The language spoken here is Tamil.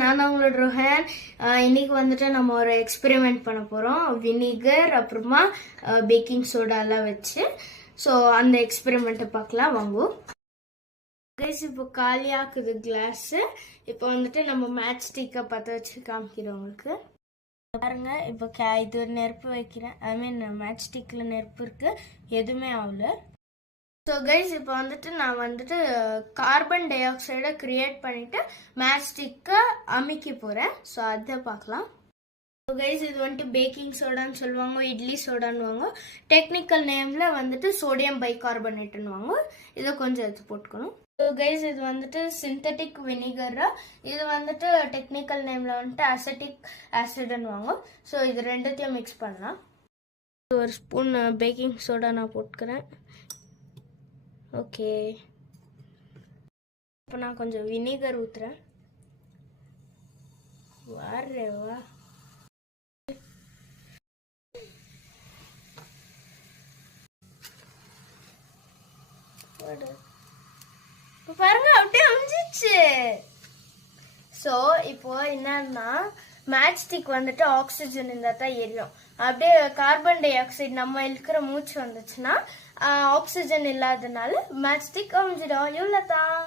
நான் தான் உங்களோட ரோஹன். இன்னைக்கு வந்துட்டு நம்ம ஒரு எக்ஸ்பெரிமெண்ட் பண்ண போகிறோம். வினிகர் அப்புறமா பேக்கிங் சோடாலாம் வச்சு. ஸோ அந்த எக்ஸ்பெரிமெண்ட்டை பார்க்கலாம் வாங்க. கைஸ் இப்போ காலியாக்குது கிளாஸு. இப்போ வந்துட்டு நம்ம மேட்ச் ஸ்டிக்கை பற்ற வச்சு காமிக்கிறோம் உங்களுக்கு. பாருங்க இப்போ இது ஒரு நெருப்பு வைக்கிறேன். ஐ மீன் மேட்ச் ஸ்டிக்கில் நெருப்பு இருக்கு, எதுவுமே ஆகல. ஸோ கைஸ் இப்போ வந்துட்டு நான் வந்துட்டு கார்பன் டை ஆக்சைடை கிரியேட் பண்ணிட்டு மேட்ச் ஸ்டிக்கை அமுக்கி போகிறேன். ஸோ அதை பார்க்கலாம். ஸோ கைஸ் இது வந்துட்டு பேக்கிங் சோடான்னு சொல்லுவாங்க, இட்லி சோடான்னு டெக்னிக்கல் நேமில் வந்துட்டு சோடியம் பைகார்பனேட்டுன்னு இதை கொஞ்சம் எடுத்து போட்டுக்கணும். ஸோ கைஸ் இது வந்துட்டு சிந்தட்டிக் வினிகர், இது வந்துட்டு டெக்னிக்கல் நேமில் வந்துட்டு அசட்டிக் ஆசிட்னுவாங்க. ஸோ இது ரெண்டுத்தையும் மிக்ஸ் பண்ணலாம். ஒரு ஸ்பூன் பேக்கிங் சோடா நான் போட்டுக்கிறேன். ஓகே, இப்போ நான் கொஞ்சம் வினிகர் ஊற்றுறேன். வாரேவா இப்போ பாருங்க அப்படியே அமைஞ்சிச்சு. ஸோ இப்போ என்னன்னா மேட்ச் ஸ்டிக் வந்துட்டு ஆக்சிஜன் இருந்தால் தான் எரியும். அப்படியே கார்பன் டை ஆக்சைடு நம்ம இருக்கிற மூச்சு வந்துச்சுன்னா ஆக்சிஜன் இல்லாதனால மேட்ச் ஸ்டிக் அமைஞ்சிடும். இவ்வளோ தான்.